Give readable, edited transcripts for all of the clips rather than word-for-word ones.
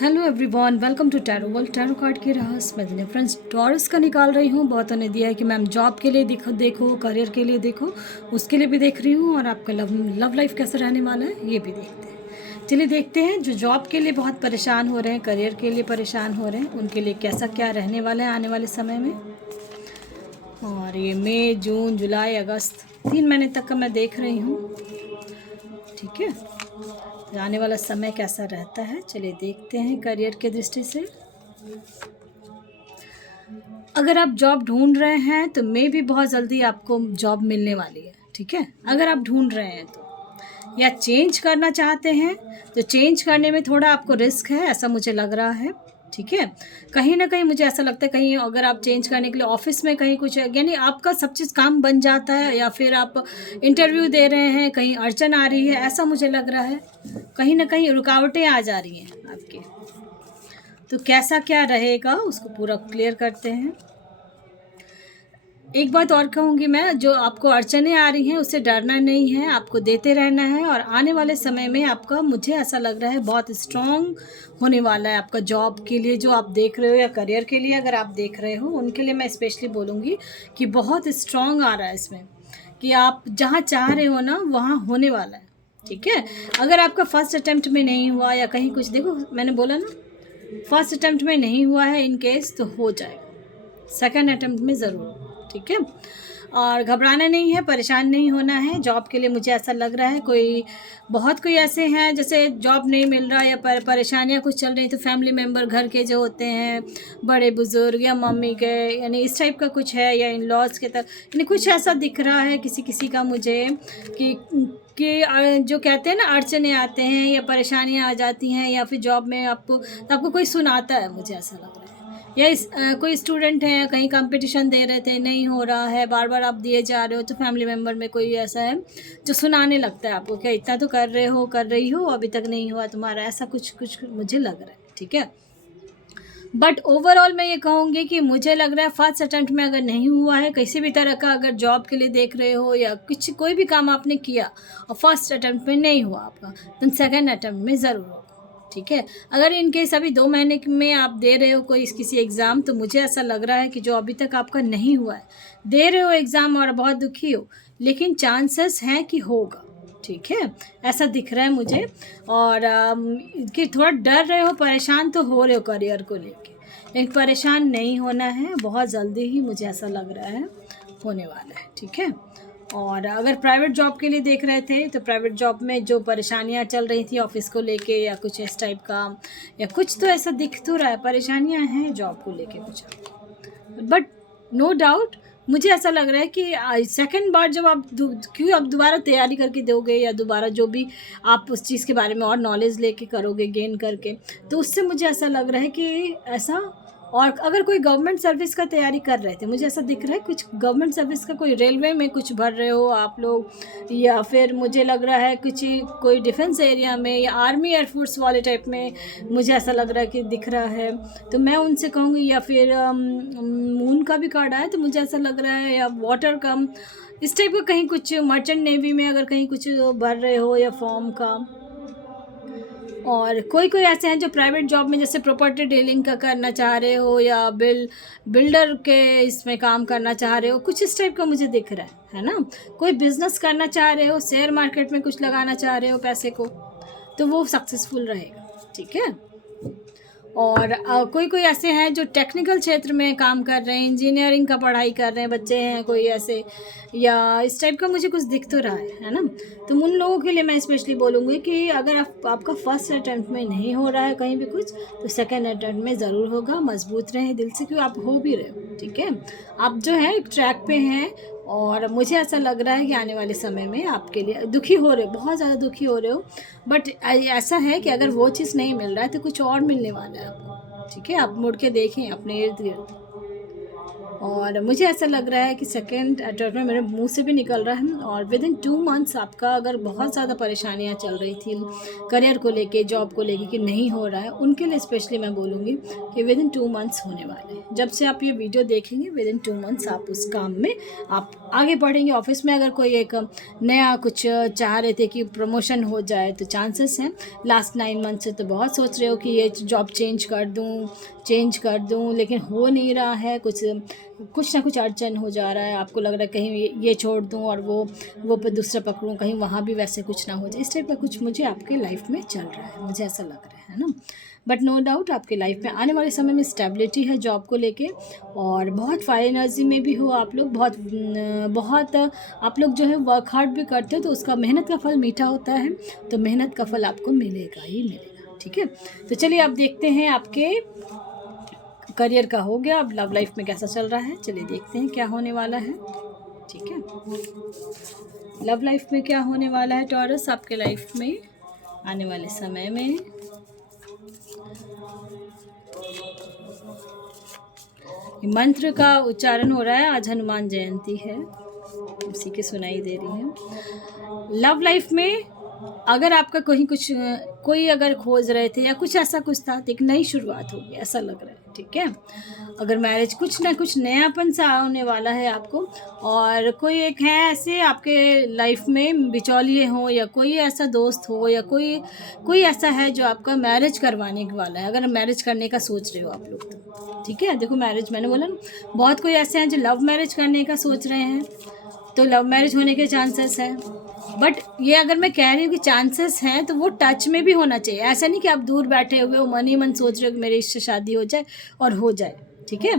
Hello everyone, welcome to tarot world. Tarot card के रहस्य मैं दिन फ्रेंड्स टॉरस का निकाल रही हूँ। बहुतों ने दिया है कि मैम जॉब के लिए देखो, करियर के लिए देखो, उसके लिए भी देख रही हूँ, और आपका लव लाइफ कैसा रहने वाला है ये भी देखते हैं। चलिए देखते हैं, जो जॉब के लिए बहुत परेशान हो रहे हैं, करियर के लिए परेशान हो रहे हैं, उनके लिए कैसा क्या रहने वाला है आने वाले समय में। और ये मई, जून, जुलाई, अगस्त 3 महीने तक का मैं देख रही हूँ। ठीक है, आने वाला समय कैसा रहता है चलिए देखते हैं करियर के दृष्टि से। अगर आप जॉब ढूंढ रहे हैं तो मे भी बहुत जल्दी आपको जॉब मिलने वाली है। ठीक है, अगर आप ढूंढ रहे हैं तो, या चेंज करना चाहते हैं तो चेंज करने में थोड़ा आपको रिस्क है, ऐसा मुझे लग रहा है। ठीक है, कहीं ना कहीं मुझे ऐसा लगता है, कहीं अगर आप चेंज करने के लिए ऑफिस में कहीं कुछ यानी आपका सब चीज़ काम बन जाता है, या फिर आप इंटरव्यू दे रहे हैं, कहीं अड़चन आ रही है, ऐसा मुझे लग रहा है। कहीं ना कहीं रुकावटें आ जा रही हैं आपके। तो कैसा क्या रहेगा उसको पूरा क्लियर करते हैं। एक बात और कहूँगी मैं, जो आपको अड़चनें आ रही हैं उससे डरना नहीं है, आपको देते रहना है, और आने वाले समय में आपका, मुझे ऐसा लग रहा है, बहुत स्ट्रॉन्ग होने वाला है आपका जॉब के लिए जो आप देख रहे हो, या करियर के लिए अगर आप देख रहे हो, उनके लिए मैं स्पेशली बोलूँगी कि बहुत स्ट्रॉन्ग आ रहा है इसमें, कि आप जहाँ चाह रहे हो ना वहाँ होने वाला है। ठीक है, अगर आपका फर्स्ट अटैम्प्ट में नहीं हुआ, या कहीं कुछ, देखो मैंने बोला ना, फर्स्ट अटैम्प्ट में नहीं हुआ है इन केस, तो हो जाएगा सेकंड अटैम्प्ट में ज़रूर। ठीक है, और घबराना नहीं है, परेशान नहीं होना है। जॉब के लिए मुझे ऐसा लग रहा है, कोई ऐसे हैं जैसे जॉब नहीं मिल रहा, या परेशानियां कुछ चल रही, तो फैमिली मेम्बर घर के जो होते हैं, बड़े बुजुर्ग या मम्मी के, यानी इस टाइप का कुछ है, या इन लॉज के तक, यानी कुछ ऐसा दिख रहा है किसी का मुझे, कि जो कहते हैं ना, अड़चने आते हैं या परेशानियां आ जाती हैं, या फिर जॉब में आपको कोई सुनाता है, मुझे ऐसा लग रहा है। या कोई स्टूडेंट है, कहीं कंपटीशन दे रहे थे, नहीं हो रहा है, बार बार आप दिए जा रहे हो, तो फैमिली मेम्बर में कोई ऐसा है जो सुनाने लगता है आपको, क्या इतना तो कर रहे हो, कर रही हो, अभी तक नहीं हुआ तुम्हारा, ऐसा कुछ कुछ मुझे लग रहा है। ठीक है, बट ओवरऑल मैं ये कहूँगी कि मुझे लग रहा है फर्स्ट अटैम्प्ट में अगर नहीं हुआ है किसी भी तरह का, अगर जॉब के लिए देख रहे हो, या कुछ कोई भी काम आपने किया और फर्स्ट अटैम्प्ट में नहीं हुआ आपका, तो सेकंड अटैम्प्ट में ज़रूर होगा। ठीक है, अगर इनके अभी 2 महीने में आप दे रहे हो कोई किसी एग्ज़ाम, तो मुझे ऐसा लग रहा है कि जो अभी तक आपका नहीं हुआ है, दे रहे हो एग्ज़ाम और बहुत दुखी हो, लेकिन चांसेस हैं कि होगा। ठीक है, ऐसा दिख रहा है मुझे। और कि थोड़ा डर रहे हो, परेशान तो हो रहे हो करियर को लेके, लेकिन परेशान नहीं होना है, बहुत जल्दी ही मुझे ऐसा लग रहा है होने वाला है। ठीक है, और अगर प्राइवेट जॉब के लिए देख रहे थे, तो प्राइवेट जॉब में जो परेशानियां चल रही थी ऑफिस को लेके, या कुछ इस टाइप का, या कुछ तो ऐसा दिख तो रहा है, परेशानियां हैं जॉब को लेके कुछ, बट नो डाउट मुझे ऐसा लग रहा है कि सेकंड बार जब आप क्यों आप दोबारा तैयारी करके दोगे, या दोबारा जो भी आप उस चीज़ के बारे में और नॉलेज लेके करोगे, गेन करके, तो उससे मुझे ऐसा लग रहा है कि ऐसा। और अगर कोई गवर्नमेंट सर्विस का तैयारी कर रहे थे, मुझे ऐसा दिख रहा है कुछ गवर्नमेंट सर्विस का, कोई रेलवे में कुछ भर रहे हो आप लोग, या फिर मुझे लग रहा है कुछ कोई डिफेंस एरिया में, या आर्मी एयरफोर्स वाले टाइप में, मुझे ऐसा लग रहा है कि दिख रहा है। तो मैं उनसे कहूँगी, या फिर मून का भी कार्ड आया तो मुझे ऐसा लग रहा है, या वाटर का, इस टाइप का कहीं कुछ, मर्चेंट नेवी में अगर कहीं कुछ भर रहे हो, या फॉर्म का। और कोई ऐसे हैं जो प्राइवेट जॉब में, जैसे प्रॉपर्टी डीलिंग का करना चाह रहे हो, या बिल्डर के इसमें काम करना चाह रहे हो, कुछ इस टाइप का मुझे दिख रहा है ना। कोई बिजनेस करना चाह रहे हो, शेयर मार्केट में कुछ लगाना चाह रहे हो पैसे को, तो वो सक्सेसफुल रहेगा। ठीक है, और कोई ऐसे हैं जो टेक्निकल क्षेत्र में काम कर रहे हैं, इंजीनियरिंग का पढ़ाई कर रहे हैं बच्चे हैं कोई ऐसे, या इस टाइप का मुझे कुछ दिख तो रहा है ना। तो उन लोगों के लिए मैं स्पेशली बोलूँगी कि अगर आपका फर्स्ट अटैम्प्ट में नहीं हो रहा है कहीं भी कुछ, तो सेकंड अटैम्प्ट में ज़रूर होगा। मजबूत रहें दिल से, क्यों आप हो भी रहे हो। ठीक है, आप जो है एक ट्रैक पे हैं, और मुझे ऐसा लग रहा है कि आने वाले समय में आपके लिए दुखी हो रहे हो, बहुत ज़्यादा दुखी हो रहे हो, बट ऐसा है कि अगर वो चीज़ नहीं मिल रहा है तो कुछ और मिलने वाला है आपको। ठीक है, आप मुड़ के देखें अपने इर्द गिर्द। और मुझे ऐसा लग रहा है कि सेकेंड अटेम्प्ट में मेरे मुंह से भी निकल रहा है। और विद इन 2 मंथ्स आपका अगर बहुत ज़्यादा परेशानियां चल रही थी करियर को लेके, जॉब को लेके कि नहीं हो रहा है, उनके लिए स्पेशली मैं बोलूँगी कि विद इन 2 मंथ्स होने वाले हैं। जब से आप ये वीडियो देखेंगे विद इन 2 मंथ्स आप उस काम में आप आगे बढ़ेंगे। ऑफिस में अगर कोई एक नया कुछ चाह रहे थे कि प्रमोशन हो जाए तो चांसेस हैं। लास्ट 9 मंथ से तो बहुत सोच रहे हो कि ये जॉब चेंज कर दूं, लेकिन हो नहीं रहा है। कुछ ना कुछ अड़चन हो जा रहा है। आपको लग रहा है कहीं ये छोड़ दूं और वो पे दूसरा पकड़ूं, कहीं वहाँ भी वैसे कुछ ना हो जाए। इस टाइप का कुछ मुझे आपके लाइफ में चल रहा है, मुझे ऐसा लग रहा है ना। बट नो डाउट आपके लाइफ में आने वाले समय में स्टेबिलिटी है जॉब को लेके, और बहुत फायर एनर्जी में भी हो आप लोग। बहुत आप लोग जो है वर्क हार्ड भी करते हो, तो उसका मेहनत का फल मीठा होता है, तो मेहनत का फल आपको मिलेगा ही मिलेगा। ठीक है, तो चलिए आप देखते हैं आपके करियर का हो गया, अब लव लाइफ में कैसा चल रहा है चलिए देखते हैं क्या होने वाला है। ठीक है, लव लाइफ में क्या होने वाला है टॉरस आपके लाइफ में आने वाले समय में। मंत्र का उच्चारण हो रहा है, आज हनुमान जयंती है, उसी की सुनाई दे रही है। लव लाइफ में अगर आपका कोई अगर खोज रहे थे या कुछ ऐसा कुछ था, तो एक नई शुरुआत होगी ऐसा लग रहा है। ठीक है, अगर मैरिज कुछ ना कुछ नयापन सा होने वाला है आपको, और कोई एक है ऐसे आपके लाइफ में बिचौलिए हो, या कोई ऐसा दोस्त हो, या कोई ऐसा है जो आपका मैरिज करवाने वाला है, अगर मैरिज करने का सोच रहे हो आप लोग तो। ठीक है, देखो मैरिज मैंने बोला ना, बहुत कोई ऐसे हैं जो लव मैरिज करने का सोच रहे हैं, तो लव मैरिज होने के चांसेस हैं। बट ये अगर मैं कह रही हूँ कि चांसेस हैं, तो वो टच में भी होना चाहिए। ऐसा नहीं कि आप दूर बैठे हुए हो मन ही मन सोच रहे हो कि मेरी इससे शादी हो जाए और हो जाए। ठीक है,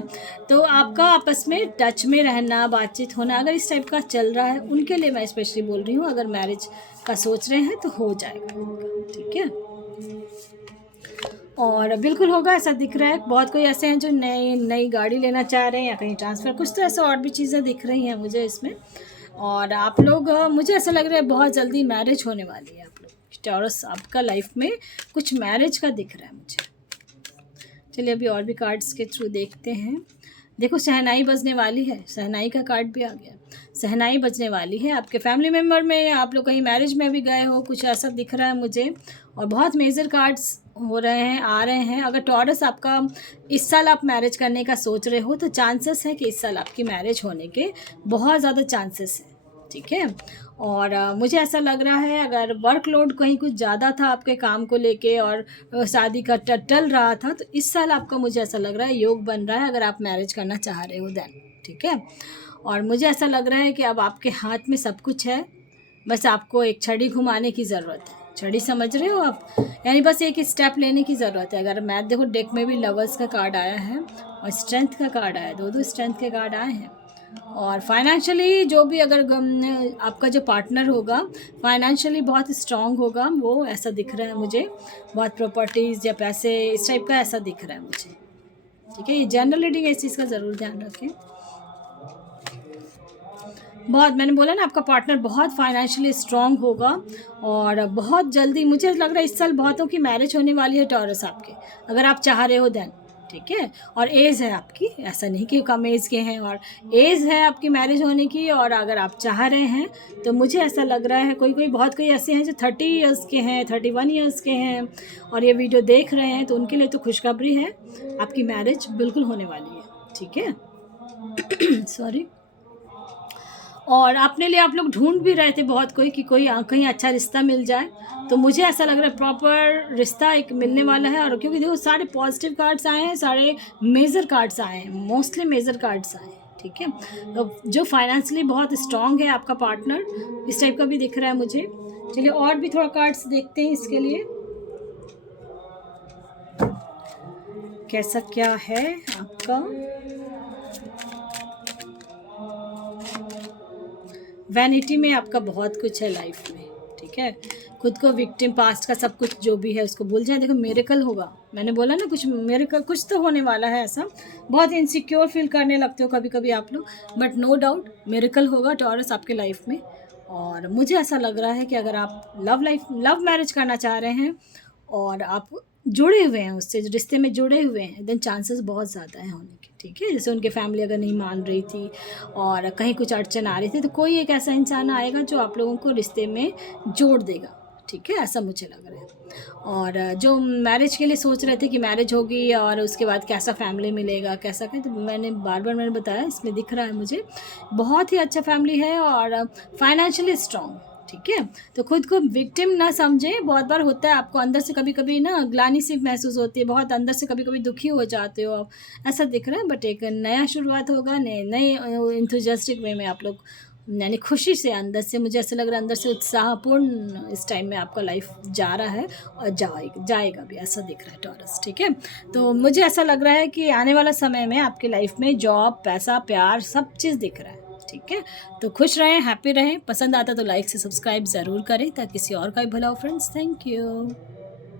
तो आपका आपस में टच में रहना, बातचीत होना, अगर इस टाइप का चल रहा है, उनके लिए मैं स्पेशली बोल रही हूँ। अगर मैरिज का सोच रहे हैं तो हो जाएगा। ठीक है, और बिल्कुल होगा ऐसा दिख रहा है। बहुत कोई ऐसे हैं जो नई गाड़ी लेना चाह रहे हैं, या कहीं ट्रांसफ़र, कुछ तो ऐसा और भी चीज़ें दिख रही हैं मुझे इसमें। और आप लोग मुझे ऐसा लग रहा है बहुत जल्दी मैरिज होने वाली है आप लोग। टॉरस आपका लाइफ में कुछ मैरिज का दिख रहा है मुझे। चलिए अभी और भी कार्ड्स के थ्रू देखते हैं। देखो शहनाई बजने वाली है, शहनाई का कार्ड भी आ गया। शहनाई बजने वाली है आपके फैमिली मेम्बर में, या आप लोग कहीं मैरिज में भी गए हो, कुछ ऐसा दिख रहा है मुझे। और बहुत मेजर कार्ड्स हो रहे हैं, आ रहे हैं। अगर टॉरस आपका इस साल आप मैरिज करने का सोच रहे हो, तो चांसेस है कि इस साल आपकी मैरिज होने के बहुत ज़्यादा चांसेस हैं। ठीक है, और मुझे ऐसा लग रहा है अगर वर्कलोड कहीं कुछ ज़्यादा था आपके काम को लेके, और शादी का टल रहा था, तो इस साल आपका मुझे ऐसा लग रहा है योग बन रहा है अगर आप मैरिज करना चाह रहे हो देन। ठीक है, और मुझे ऐसा लग रहा है कि अब आपके हाथ में सब कुछ है, बस आपको एक छड़ी घुमाने की ज़रूरत है। छड़ी समझ रहे हो आप, यानी बस एक स्टेप लेने की ज़रूरत है। अगर मैं देखो डेक में भी लवर्स का कार्ड आया है और स्ट्रेंथ का कार्ड आया है, दो स्ट्रेंथ के कार्ड आए हैं। और फाइनेंशियली जो भी अगर आपका जो पार्टनर होगा फाइनेंशियली बहुत स्ट्रांग होगा, वो ऐसा दिख रहा है मुझे। बहुत प्रॉपर्टीज़ या पैसे इस टाइप का ऐसा दिख रहा है मुझे। ठीक है, ये जनरल रीडिंग है, इस चीज़ का ज़रूर ध्यान रखें। बहुत मैंने बोला ना आपका पार्टनर बहुत फाइनेंशियली स्ट्रांग होगा, और बहुत जल्दी मुझे लग रहा है इस साल बहुतों की मैरिज होने वाली है टॉरस आपके, अगर आप चाह रहे हो देन। ठीक है, और एज है आपकी, ऐसा नहीं कि कम एज के हैं, और एज है आपकी मैरिज होने की। और अगर आप चाह रहे हैं तो मुझे ऐसा लग रहा है बहुत कोई ऐसे हैं जो 30 ईयर्स के हैं, 31 ईयर्स के हैं, और ये वीडियो देख रहे हैं, तो उनके लिए तो खुशखबरी है, आपकी मैरिज बिल्कुल होने वाली है। ठीक है सॉरी। और अपने लिए आप लोग ढूंढ भी रहे थे बहुत कोई कि कोई कहीं अच्छा रिश्ता मिल जाए, तो मुझे ऐसा लग रहा है प्रॉपर रिश्ता एक मिलने वाला है। और क्योंकि देखो सारे पॉजिटिव कार्ड्स आए हैं, सारे मेजर कार्ड्स आए हैं, मोस्टली मेजर कार्ड्स आए हैं। ठीक है, तो जो फाइनेंशियली बहुत स्ट्रांग है आपका पार्टनर, इस टाइप का भी दिख रहा है मुझे। चलिए और भी थोड़ा कार्ड्स देखते हैं इसके लिए, कैसा क्या है आपका। वैनिटी में आपका बहुत कुछ है लाइफ में। ठीक है, खुद को विक्टिम, पास्ट का सब कुछ जो भी है उसको भूल जाए। देखो मिरेकल होगा, मैंने बोला ना कुछ मिरेकल कुछ तो होने वाला है ऐसा। बहुत इनसिक्योर फील करने लगते हो कभी कभी आप लोग, बट नो डाउट मिरेकल होगा टॉरस आपके लाइफ में। और मुझे ऐसा लग रहा है कि अगर आप लव मैरिज करना चाह रहे हैं और आप जुड़े हुए हैं उससे, रिश्ते में जुड़े हुए हैं, देन चांसेस बहुत ज़्यादा है होने के। ठीक है। जैसे उनकी फैमिली अगर नहीं मान रही थी और कहीं कुछ अड़चन आ रही थी, तो कोई एक ऐसा इंसान आएगा जो आप लोगों को रिश्ते में जोड़ देगा, ठीक है, ऐसा मुझे लग रहा है। और जो मैरिज के लिए सोच रहे थे कि मैरिज होगी और उसके बाद कैसा फैमिली मिलेगा, कैसा क्या, तो मैंने बताया, इसमें दिख रहा है मुझे बहुत ही अच्छा फैमिली है और फाइनेंशियली स्ट्रॉन्ग, ठीक है। तो खुद को विक्टिम ना समझें, बहुत बार होता है आपको अंदर से कभी कभी ना ग्लानि सी महसूस होती है, बहुत अंदर से कभी कभी दुखी हो जाते हो आप, ऐसा दिख रहा है। बट एक नया शुरुआत होगा, नए नए इंथुजियास्टिक वे में आप लोग, यानी खुशी से अंदर से, मुझे ऐसा लग रहा है अंदर से उत्साहपूर्ण इस टाइम में आपका लाइफ जा रहा है और जाएगा भी, ऐसा दिख रहा है टॉरस, ठीक है। तो मुझे ऐसा लग रहा है कि आने वाला समय में आपकी लाइफ में जॉब, पैसा, प्यार, सब चीज़ दिख रहा है, ठीक है। तो खुश रहें, हैप्पी रहें। पसंद आता तो लाइक से सब्सक्राइब ज़रूर करें ताकि किसी और का भी भला हो फ्रेंड्स। Thank you.